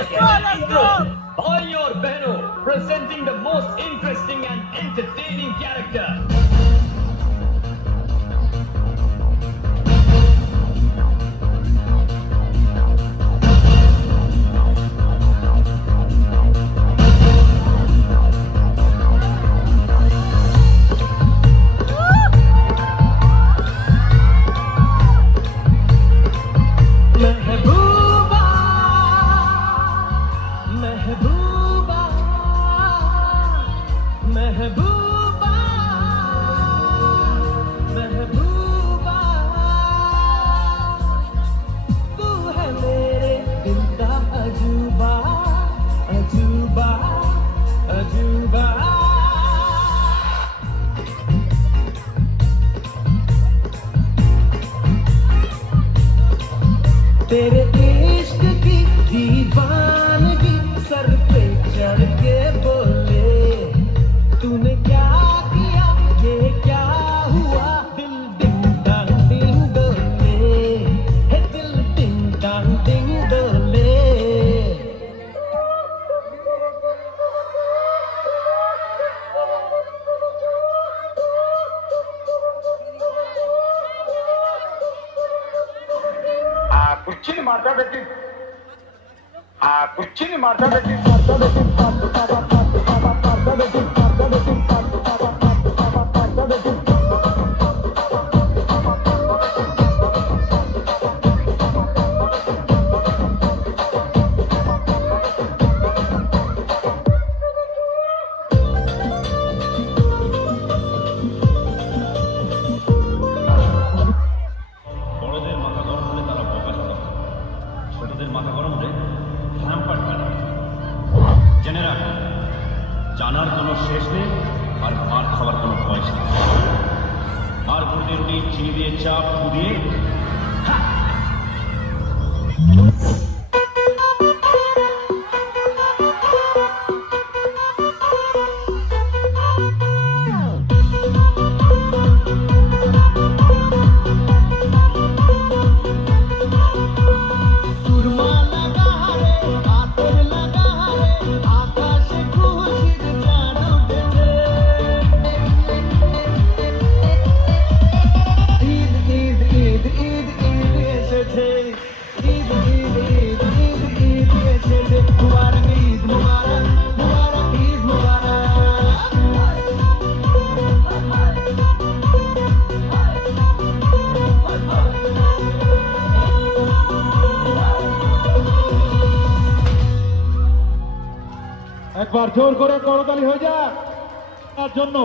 Bhai और बहनों, presenting the most interesting and entertaining character. महबूबा महबूबा तू है मेरे दिल का अजूबा अजूबा अजूबा तेरे इश्क की दीवानगी सर पे चढ़ के बोले तूने क्या किया ये क्या हुआ दिल डिंग डांग डिंग डोले है दिल डिंग डांग डिंग डोले कुर्चीनी मारता बेटी कुर्चीनी मारता बेटी মাথা গরম হলে ভয়ঙ্কর পারে জেনে রাখ জানার কোনো শেষ নেই আর মার খাওয়ার কোনো পয়সা নেই আর গুড় রুটি চিনি দিয়ে চাপ দিয়ে একবার জোর করে করতালি হয়ে যাক তার জন্য